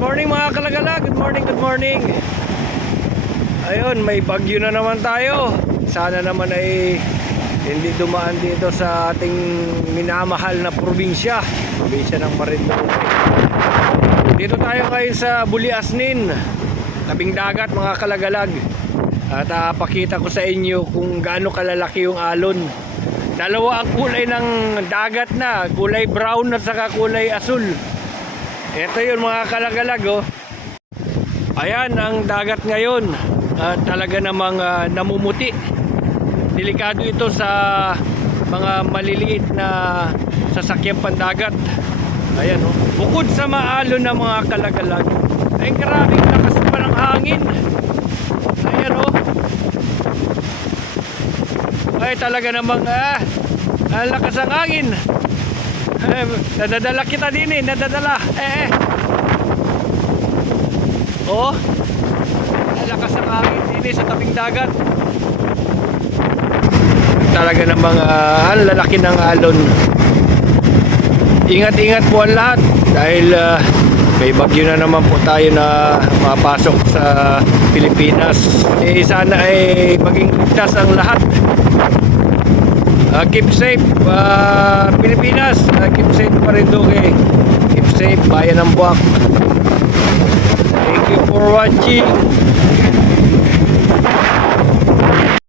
morning mga kalagala, good morning, good morning. Ayun, may bagyo na naman tayo. Sana naman ay hindi dumaan dito sa ating minamahal na probinsya ng Marinduque. Dito tayo ngayon sa Buliasnin, tabing dagat mga kalagalag. At pakita ko sa inyo kung gaano kalalaki yung alon. Dalawa ang kulay ng dagat na, kulay brown at saka kulay asul. Ito yun mga kalagalag, oh. Ayan ang dagat ngayon. Talaga namang namumuti. Delikado ito sa mga maliliit na sasakyang pandagat. Ayan, oh. Bukod sa maalon na mga kalagalag, ay karaming lakas pa ng hangin. Ayan, oh. Ay talaga namang lakas ang hangin. Nadadala kita din nadadala. Oh. Lakas ang hangin din sa tabing dagat. Talaga namang lalaki ng alon. Ingat-ingat po ang lahat dahil may bagyo na naman po tayo na mapasok sa Pilipinas. Sana ay maging ligtas ang lahat. Keep safe Pilipinas, keep safe Marinduque, keep safe bayan ng Buwak. Thank you for watching.